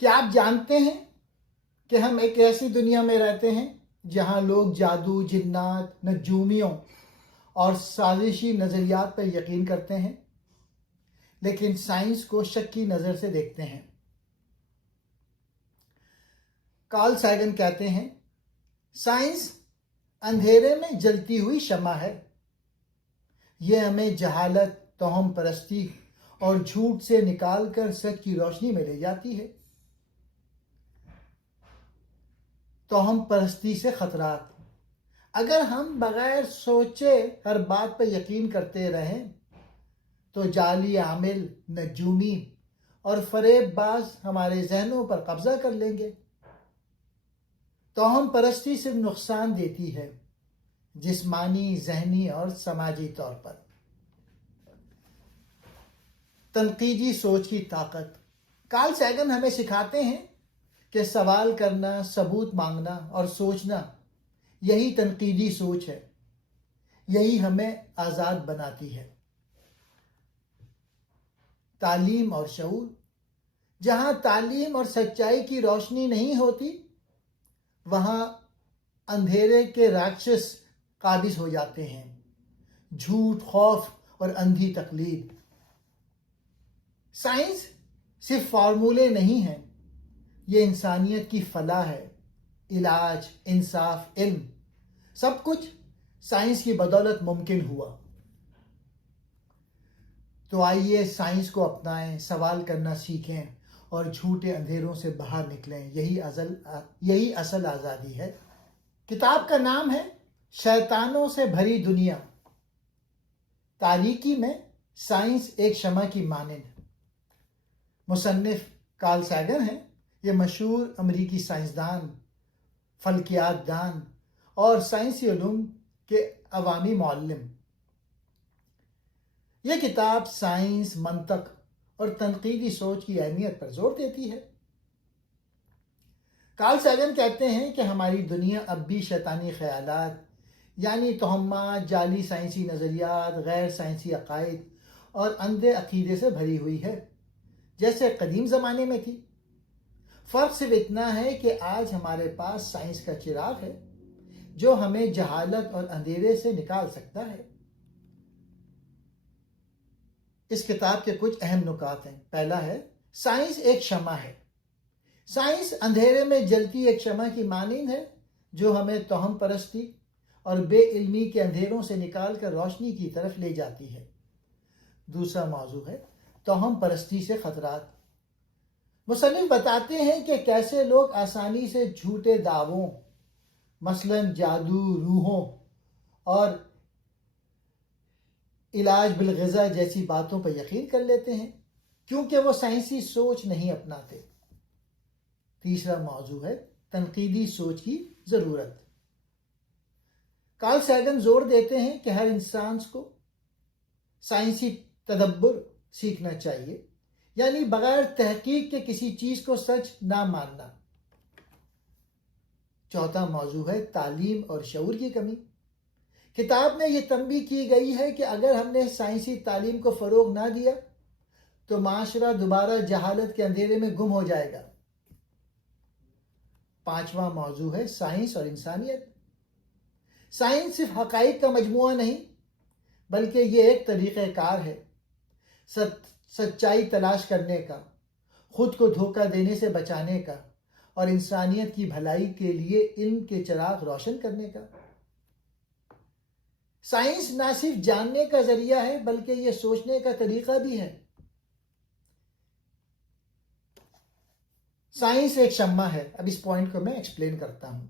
کیا آپ جانتے ہیں کہ ہم ایک ایسی دنیا میں رہتے ہیں جہاں لوگ جادو، جنات، نجومیوں اور سازشی نظریات پر یقین کرتے ہیں، لیکن سائنس کو شک کی نظر سے دیکھتے ہیں۔ کارل سیگن کہتے ہیں، سائنس اندھیرے میں جلتی ہوئی شمع ہے۔ یہ ہمیں جہالت، توہم پرستی اور جھوٹ سے نکال کر سچ کی روشنی میں لے جاتی ہے۔ توہم پرستی سے خطرات: اگر ہم بغیر سوچے ہر بات پر یقین کرتے رہیں تو جعلی عامل، نجومی اور فریب باز ہمارے ذہنوں پر قبضہ کر لیں گے۔ توہم پرستی صرف نقصان دیتی ہے، جسمانی، ذہنی اور سماجی طور پر۔ تنقیدی سوچ کی طاقت: کارل سیگن ہمیں سکھاتے ہیں کہ سوال کرنا، ثبوت مانگنا اور سوچنا، یہی تنقیدی سوچ ہے، یہی ہمیں آزاد بناتی ہے۔ تعلیم اور شعور: جہاں تعلیم اور سچائی کی روشنی نہیں ہوتی، وہاں اندھیرے کے راکشس قابض ہو جاتے ہیں، جھوٹ، خوف اور اندھی تقلید۔ سائنس صرف فارمولے نہیں ہیں، یہ انسانیت کی فلاح ہے۔ علاج، انصاف، علم، سب کچھ سائنس کی بدولت ممکن ہوا۔ تو آئیے سائنس کو اپنائیں، سوال کرنا سیکھیں اور جھوٹے اندھیروں سے باہر نکلیں۔ یہی اصل آزادی ہے۔ کتاب کا نام ہے شیطانوں سے بھری دنیا، تاریکی میں سائنس ایک شمع کی مانند۔ مصنف کارل سیگن ہیں۔ یہ مشہور امریکی سائنسدان، فلکیات دان اور سائنسی علوم کے عوامی معلم۔ یہ کتاب سائنس، منطق اور تنقیدی سوچ کی اہمیت پر زور دیتی ہے۔ کارل سیگن کہتے ہیں کہ ہماری دنیا اب بھی شیطانی خیالات، یعنی توہمات، جعلی سائنسی نظریات، غیر سائنسی عقائد اور اندھے عقیدے سے بھری ہوئی ہے، جیسے قدیم زمانے میں تھی۔ فرق صرف اتنا ہے کہ آج ہمارے پاس سائنس کا چراغ ہے جو ہمیں جہالت اور اندھیرے سے نکال سکتا ہے۔ اس کتاب کے کچھ اہم نکات ہیں۔ پہلا ہے، سائنس ایک شمع ہے۔ سائنس اندھیرے میں جلتی ایک شمع کی مانند ہے جو ہمیں توہم پرستی اور بے علمی کے اندھیروں سے نکال کر روشنی کی طرف لے جاتی ہے۔ دوسرا موضوع ہے توہم پرستی سے خطرات۔ مصنف بتاتے ہیں کہ کیسے لوگ آسانی سے جھوٹے دعووں، مثلاً جادو، روحوں اور علاج بالغذا جیسی باتوں پر یقین کر لیتے ہیں کیونکہ وہ سائنسی سوچ نہیں اپناتے۔ تیسرا موضوع ہے تنقیدی سوچ کی ضرورت۔ کارل سیگن زور دیتے ہیں کہ ہر انسان کو سائنسی تدبر سیکھنا چاہیے، یعنی بغیر تحقیق کے کسی چیز کو سچ نہ ماننا۔ چوتھا موضوع ہے تعلیم اور شعور کی کمی۔ کتاب میں یہ تنبیہ کی گئی ہے کہ اگر ہم نے سائنسی تعلیم کو فروغ نہ دیا تو معاشرہ دوبارہ جہالت کے اندھیرے میں گم ہو جائے گا۔ پانچواں موضوع ہے سائنس اور انسانیت۔ سائنس صرف حقائق کا مجموعہ نہیں، بلکہ یہ ایک طریقہ کار ہے، سچائی تلاش کرنے کا، خود کو دھوکہ دینے سے بچانے کا اور انسانیت کی بھلائی کے لیے علم کے چراغ روشن کرنے کا۔ سائنس نہ صرف جاننے کا ذریعہ ہے بلکہ یہ سوچنے کا طریقہ بھی ہے۔ سائنس ایک شمع ہے۔ اب اس پوائنٹ کو میں ایکسپلین کرتا ہوں۔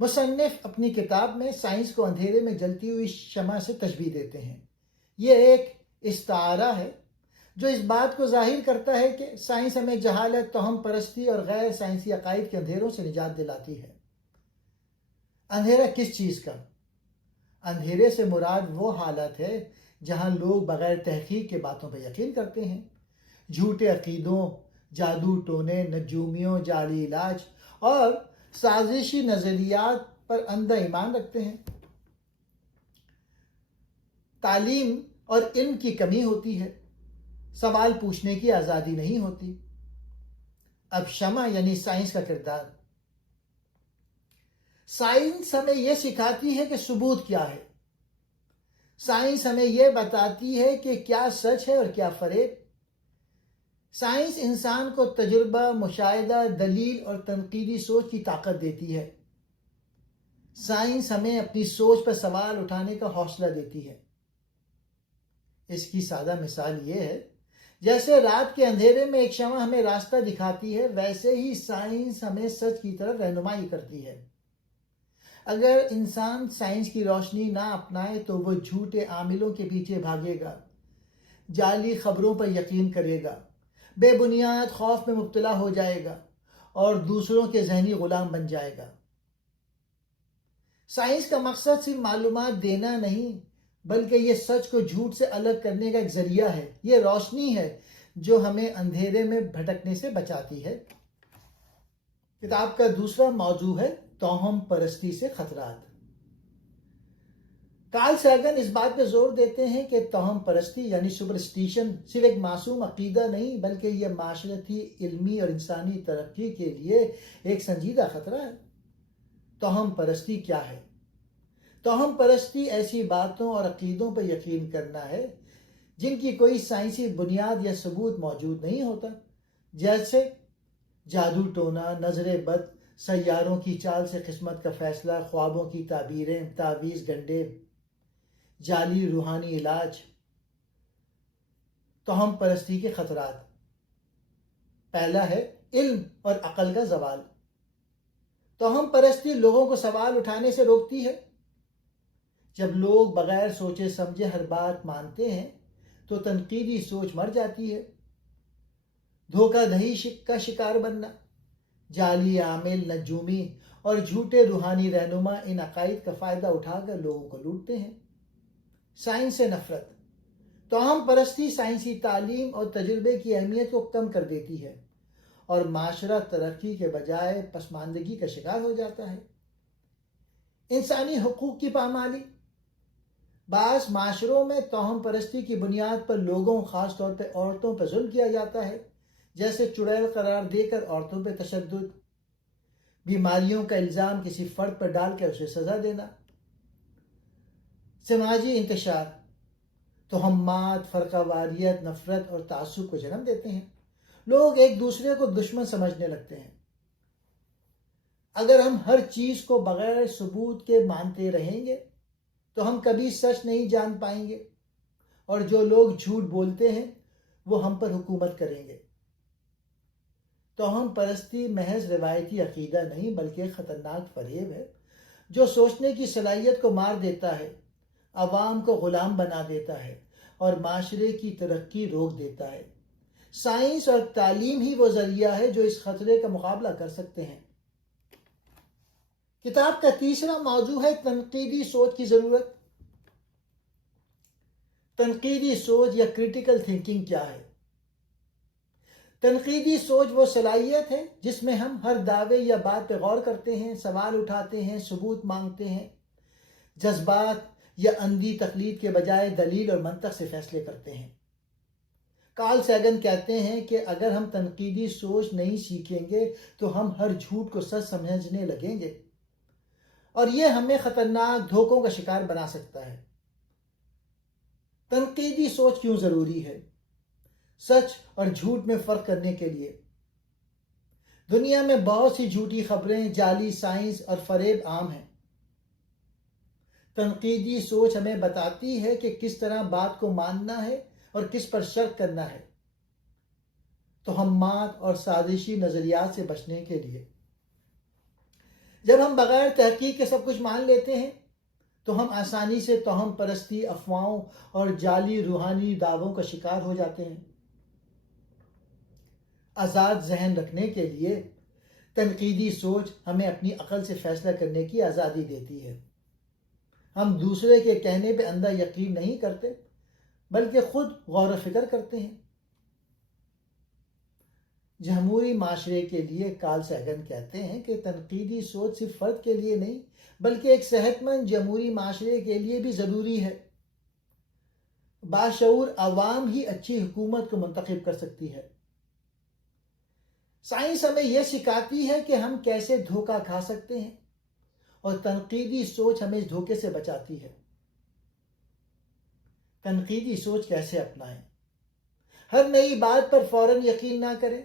مصنف اپنی کتاب میں سائنس کو اندھیرے میں جلتی ہوئی شمع سے تشبیہ دیتے ہیں۔ یہ ایک استعارہ ہے جو اس بات کو ظاہر کرتا ہے کہ سائنس ہمیں جہالت، توہم پرستی اور غیر سائنسی عقائد کے اندھیروں سے نجات دلاتی ہے۔ اندھیرا کس چیز کا؟ اندھیرے سے مراد وہ حالت ہے جہاں لوگ بغیر تحقیق کے باتوں پہ یقین کرتے ہیں، جھوٹے عقیدوں، جادو ٹونے، نجومیوں، جعلی علاج اور سازشی نظریات پر اندھا ایمان رکھتے ہیں۔ تعلیم اور علم کی کمی ہوتی ہے، سوال پوچھنے کی آزادی نہیں ہوتی۔ اب شمع یعنی سائنس کا کردار. سائنس ہمیں یہ سکھاتی ہے کہ ثبوت کیا ہے. سائنس ہمیں یہ بتاتی ہے کہ کیا سچ ہے اور کیا فریب. سائنس انسان کو تجربہ، مشاہدہ، دلیل اور تنقیدی سوچ کی طاقت دیتی ہے. سائنس ہمیں اپنی سوچ پر سوال اٹھانے کا حوصلہ دیتی ہے. اس کی سادہ مثال یہ ہے، جیسے رات کے اندھیرے میں ایک شمع ہمیں راستہ دکھاتی ہے، ویسے ہی سائنس ہمیں سچ کی طرف رہنمائی کرتی ہے. اگر انسان سائنس کی روشنی نہ اپنائے تو وہ جھوٹے عاملوں کے پیچھے بھاگے گا، جعلی خبروں پر یقین کرے گا، بے بنیاد خوف میں مبتلا ہو جائے گا اور دوسروں کے ذہنی غلام بن جائے گا. سائنس کا مقصد صرف معلومات دینا نہیں، بلکہ یہ سچ کو جھوٹ سے الگ کرنے کا ایک ذریعہ ہے. یہ روشنی ہے جو ہمیں اندھیرے میں بھٹکنے سے بچاتی ہے. کتاب کا دوسرا موضوع ہے توہم پرستی سے خطرات. کارل سیگن اس بات پہ زور دیتے ہیں کہ توہم پرستی یعنی سپرسٹیشن صرف ایک معصوم عقیدہ نہیں، بلکہ یہ معاشرتی، علمی اور انسانی ترقی کے لیے ایک سنجیدہ خطرہ ہے. توہم پرستی کیا ہے؟ توہم پرستی ایسی باتوں اور عقیدوں پر یقین کرنا ہے جن کی کوئی سائنسی بنیاد یا ثبوت موجود نہیں ہوتا، جیسے جادو ٹونا، نظر بد، سیاروں کی چال سے قسمت کا فیصلہ، خوابوں کی تعبیریں، تعویذ گنڈے، جعلی روحانی علاج. توہم پرستی کے خطرات. پہلا ہے علم اور عقل کا زوال. توہم پرستی لوگوں کو سوال اٹھانے سے روکتی ہے. جب لوگ بغیر سوچے سمجھے ہر بات مانتے ہیں تو تنقیدی سوچ مر جاتی ہے. دھوکہ دہی کا شکار بننا، جعلی عامل، نجومی اور جھوٹے روحانی رہنما ان عقائد کا فائدہ اٹھا کر لوگوں کو لوٹتے ہیں. سائنس سے نفرت. توہم پرستی سائنسی تعلیم اور تجربے کی اہمیت کو کم کر دیتی ہے اور معاشرہ ترقی کے بجائے پسماندگی کا شکار ہو جاتا ہے. انسانی حقوق کی پامالی. بعض معاشروں میں توہم پرستی کی بنیاد پر لوگوں، خاص طور پہ عورتوں پر ظلم کیا جاتا ہے، جیسے چڑیل قرار دے کر عورتوں پہ تشدد، بیماریوں کا الزام کسی فرد پر ڈال کر اسے سزا دینا. سماجی انتشار. توہمات فرقہ واریت، نفرت اور تعصب کو جنم دیتے ہیں. لوگ ایک دوسرے کو دشمن سمجھنے لگتے ہیں. اگر ہم ہر چیز کو بغیر ثبوت کے مانتے رہیں گے تو ہم کبھی سچ نہیں جان پائیں گے، اور جو لوگ جھوٹ بولتے ہیں وہ ہم پر حکومت کریں گے. توہم پرستی محض روایتی عقیدہ نہیں بلکہ خطرناک فریب ہے جو سوچنے کی صلاحیت کو مار دیتا ہے، عوام کو غلام بنا دیتا ہے اور معاشرے کی ترقی روک دیتا ہے. سائنس اور تعلیم ہی وہ ذریعہ ہے جو اس خطرے کا مقابلہ کر سکتے ہیں. کتاب کا تیسرا موضوع ہے تنقیدی سوچ کی ضرورت. تنقیدی سوچ یا کریٹیکل تھنکنگ کیا ہے؟ تنقیدی سوچ وہ صلاحیت ہے جس میں ہم ہر دعوے یا بات پہ غور کرتے ہیں، سوال اٹھاتے ہیں، ثبوت مانگتے ہیں، جذبات یا اندھی تقلید کے بجائے دلیل اور منطق سے فیصلے کرتے ہیں. کارل سیگن کہتے ہیں کہ اگر ہم تنقیدی سوچ نہیں سیکھیں گے تو ہم ہر جھوٹ کو سچ سمجھنے لگیں گے اور یہ ہمیں خطرناک دھوکوں کا شکار بنا سکتا ہے. تنقیدی سوچ کیوں ضروری ہے؟ سچ اور جھوٹ میں فرق کرنے کے لیے. دنیا میں بہت سی جھوٹی خبریں، جعلی سائنس اور فریب عام ہیں. تنقیدی سوچ ہمیں بتاتی ہے کہ کس طرح بات کو ماننا ہے اور کس پر شک کرنا ہے، توہمات اور سازشی نظریات سے بچنے کے لیے. جب ہم بغیر تحقیق کے سب کچھ مان لیتے ہیں تو ہم آسانی سے توہم پرستی، افواہوں اور جعلی روحانی دعووں کا شکار ہو جاتے ہیں. آزاد ذہن رکھنے کے لیے تنقیدی سوچ ہمیں اپنی عقل سے فیصلہ کرنے کی آزادی دیتی ہے. ہم دوسرے کے کہنے پہ اندھا یقین نہیں کرتے بلکہ خود غور و فکر کرتے ہیں. جمہوری معاشرے کے لیے کارل سیگن کہتے ہیں کہ تنقیدی سوچ صرف فرد کے لیے نہیں بلکہ ایک صحت مند جمہوری معاشرے کے لیے بھی ضروری ہے. باشعور عوام ہی اچھی حکومت کو منتخب کر سکتی ہے. سائنس ہمیں یہ سکھاتی ہے کہ ہم کیسے دھوکہ کھا سکتے ہیں، اور تنقیدی سوچ ہمیں اس دھوکے سے بچاتی ہے۔ تنقیدی سوچ کیسے اپنائیں؟ ہر نئی بات پر فوراً یقین نہ کریں،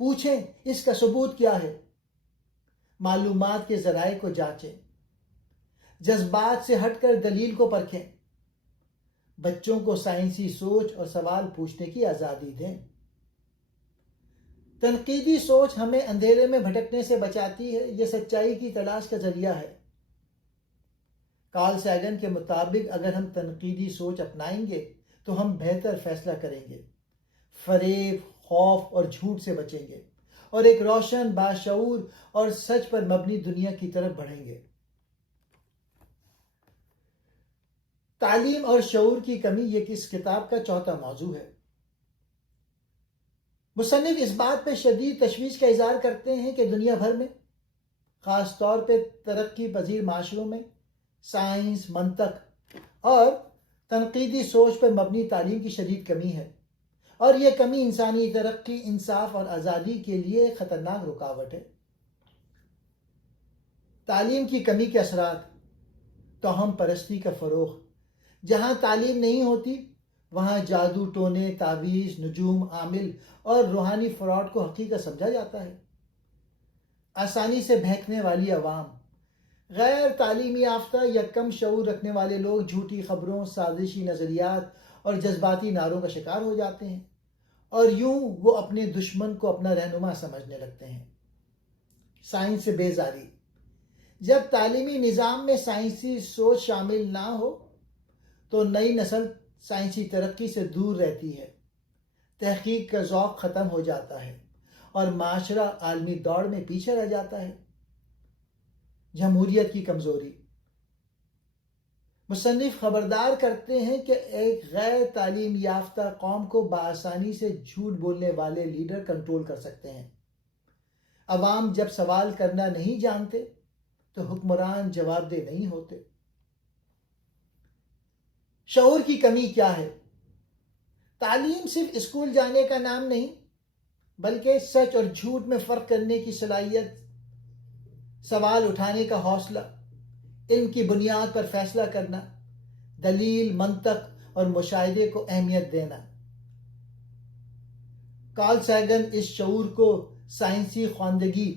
پوچھیں اس کا ثبوت کیا ہے، معلومات کے ذرائع کو جانچیں، جذبات سے ہٹ کر دلیل کو پرکھیں، بچوں کو سائنسی سوچ اور سوال پوچھنے کی آزادی دیں۔ تنقیدی سوچ ہمیں اندھیرے میں بھٹکنے سے بچاتی ہے، یہ سچائی کی تلاش کا ذریعہ ہے۔ کارل سیگن کے مطابق اگر ہم تنقیدی سوچ اپنائیں گے تو ہم بہتر فیصلہ کریں گے، فریب، خوف اور جھوٹ سے بچیں گے، اور ایک روشن، باشعور اور سچ پر مبنی دنیا کی طرف بڑھیں گے۔ تعلیم اور شعور کی کمی یہ اس کتاب کا چوتھا موضوع ہے۔ مصنف اس بات پہ شدید تشویش کا اظہار کرتے ہیں کہ دنیا بھر میں، خاص طور پہ ترقی پذیر معاشروں میں، سائنس، منطق اور تنقیدی سوچ پر مبنی تعلیم کی شدید کمی ہے، اور یہ کمی انسانی ترقی، انصاف اور آزادی کے لیے خطرناک رکاوٹ ہے۔ تعلیم کی کمی کے اثرات: توہم پرستی کا فروغ۔ جہاں تعلیم نہیں ہوتی وہاں جادو ٹونے، تعویذ، نجوم عامل اور روحانی فراڈ کو حقیقت سمجھا جاتا ہے۔ آسانی سے بہکنے والی عوام، غیر تعلیمی یافتہ یا کم شعور رکھنے والے لوگ جھوٹی خبروں، سازشی نظریات اور جذباتی نعروں کا شکار ہو جاتے ہیں، اور یوں وہ اپنے دشمن کو اپنا رہنما سمجھنے لگتے ہیں۔ سائنس سے بیزاری: جب تعلیمی نظام میں سائنسی سوچ شامل نہ ہو تو نئی نسل سائنسی ترقی سے دور رہتی ہے، تحقیق کا ذوق ختم ہو جاتا ہے اور معاشرہ عالمی دوڑ میں پیچھے رہ جاتا ہے۔ جمہوریت کی کمزوری: مصنف خبردار کرتے ہیں کہ ایک غیر تعلیم یافتہ قوم کو بآسانی سے جھوٹ بولنے والے لیڈر کنٹرول کر سکتے ہیں۔ عوام جب سوال کرنا نہیں جانتے تو حکمران جواب دہ نہیں ہوتے۔ شعور کی کمی کیا ہے؟ تعلیم صرف اسکول جانے کا نام نہیں، بلکہ سچ اور جھوٹ میں فرق کرنے کی صلاحیت، سوال اٹھانے کا حوصلہ، علم کی بنیاد پر فیصلہ کرنا، دلیل، منطق اور مشاہدے کو اہمیت دینا۔ کارل سیگن اس شعور کو سائنسی خواندگی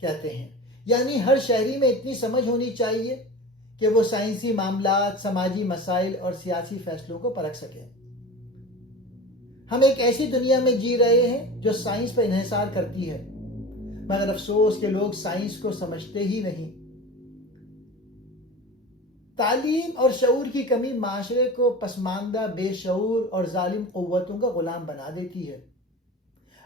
کہتے ہیں، یعنی ہر شہری میں اتنی سمجھ ہونی چاہیے کہ وہ سائنسی معاملات، سماجی مسائل اور سیاسی فیصلوں کو پرکھ سکے۔ ہم ایک ایسی دنیا میں جی رہے ہیں جو سائنس پر انحصار کرتی ہے، مگر افسوس کہ لوگ سائنس کو سمجھتے ہی نہیں۔ تعلیم اور شعور کی کمی معاشرے کو پسماندہ، بے شعور اور ظالم قوتوں کا غلام بنا دیتی ہے۔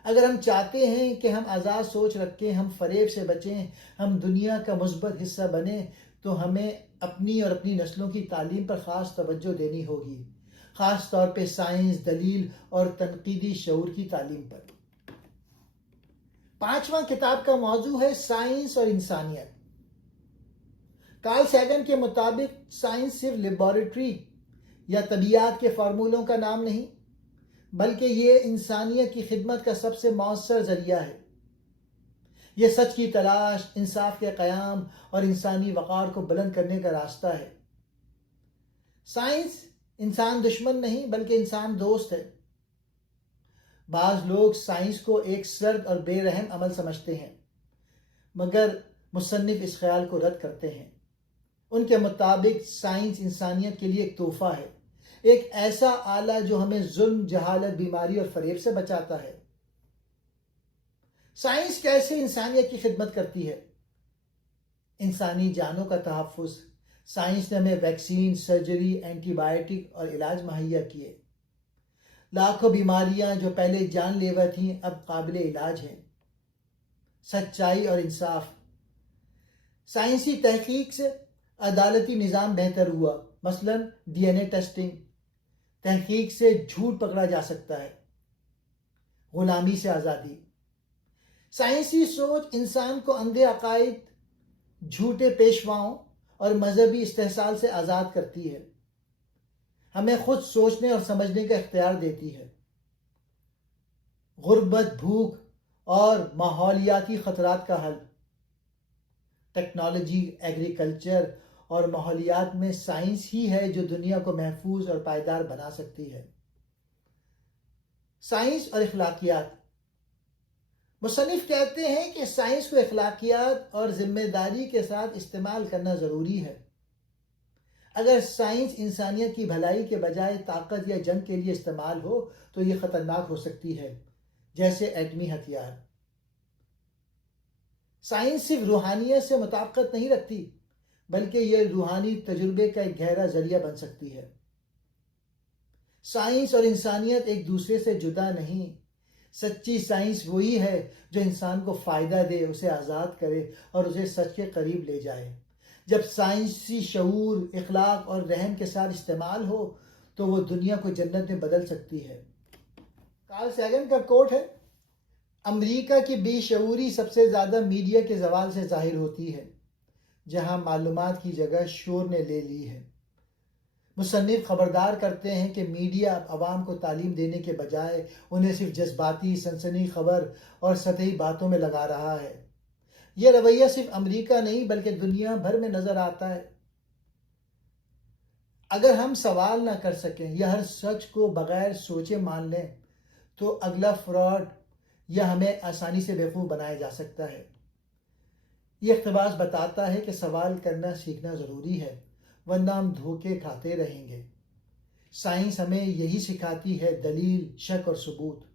اگر ہم چاہتے ہیں کہ ہم آزاد سوچ رکھیں، ہم فریب سے بچیں، ہم دنیا کا مثبت حصہ بنیں، تو ہمیں اپنی اور اپنی نسلوں کی تعلیم پر خاص توجہ دینی ہوگی، خاص طور پہ سائنس، دلیل اور تنقیدی شعور کی تعلیم پر۔ پانچواں کتاب کا موضوع ہے سائنس اور انسانیت۔ کارل سیگن کے مطابق سائنس صرف لیبارٹری یا طبیعیات کے فارمولوں کا نام نہیں، بلکہ یہ انسانیت کی خدمت کا سب سے مؤثر ذریعہ ہے۔ یہ سچ کی تلاش، انصاف کے قیام اور انسانی وقار کو بلند کرنے کا راستہ ہے۔ سائنس انسان دشمن نہیں بلکہ انسان دوست ہے۔ بعض لوگ سائنس کو ایک سرد اور بے رحم عمل سمجھتے ہیں، مگر مصنف اس خیال کو رد کرتے ہیں۔ ان کے مطابق سائنس انسانیت کے لیے ایک تحفہ ہے، ایک ایسا آلہ جو ہمیں ظلم، جہالت، بیماری اور فریب سے بچاتا ہے۔ سائنس کیسے انسانیت کی خدمت کرتی ہے؟ انسانی جانوں کا تحفظ۔ سائنس نے ہمیں ویکسین، سرجری، اینٹی بائیوٹک اور علاج مہیا کیے۔ لاکھوں بیماریاں جو پہلے جان لیوا تھیں اب قابل علاج ہیں۔ سچائی اور انصاف۔ سائنسی تحقیق سے عدالتی نظام بہتر ہوا، مثلا ڈی این اے ٹیسٹنگ۔ تحقیق سے جھوٹ پکڑا جا سکتا ہے۔ غلامی سے آزادی۔ سائنسی سوچ انسان کو اندھے عقائد، جھوٹے پیشواؤں اور مذہبی استحصال سے آزاد کرتی ہے، ہمیں خود سوچنے اور سمجھنے کا اختیار دیتی ہے۔ غربت، بھوک اور ماحولیاتی خطرات کا حل۔ ٹیکنالوجی، ایگریکلچر اور ماحولیات میں سائنس ہی ہے جو دنیا کو محفوظ اور پائیدار بنا سکتی ہے۔ سائنس اور اخلاقیات۔ مصنف کہتے ہیں کہ سائنس کو اخلاقیات اور ذمہ داری کے ساتھ استعمال کرنا ضروری ہے۔ اگر سائنس انسانیت کی بھلائی کے بجائے طاقت یا جنگ کے لیے استعمال ہو تو یہ خطرناک ہو سکتی ہے، جیسے ایٹمی ہتھیار۔ سائنس صرف روحانیت سے مطابقت نہیں رکھتی، بلکہ یہ روحانی تجربے کا ایک گہرا ذریعہ بن سکتی ہے۔ سائنس اور انسانیت ایک دوسرے سے جدا نہیں۔ سچی سائنس وہی ہے جو انسان کو فائدہ دے، اسے آزاد کرے اور اسے سچ کے قریب لے جائے۔ جب سائنسی شعور، اخلاق اور رحم کے ساتھ استعمال ہو تو وہ دنیا کو جنت میں بدل سکتی ہے۔ کارل سیگن کا کوٹ ہے، امریکہ کی بے شعوری سب سے زیادہ میڈیا کے زوال سے ظاہر ہوتی ہے، جہاں معلومات کی جگہ شور نے لے لی ہے۔ مصنف خبردار کرتے ہیں کہ میڈیا اب عوام کو تعلیم دینے کے بجائے انہیں صرف جذباتی، سنسنی خبر اور سطحی باتوں میں لگا رہا ہے۔ یہ رویہ صرف امریکہ نہیں بلکہ دنیا بھر میں نظر آتا ہے۔ اگر ہم سوال نہ کر سکیں یا ہر سچ کو بغیر سوچے مان لیں تو اگلا فراڈ یا ہمیں آسانی سے بیوقوف بنایا جا سکتا ہے۔ یہ اقتباس بتاتا ہے کہ سوال کرنا سیکھنا ضروری ہے، ورنہ ہم دھوکے کھاتے رہیں گے۔ سائنس ہمیں یہی سکھاتی ہے، دلیل، شک اور ثبوت۔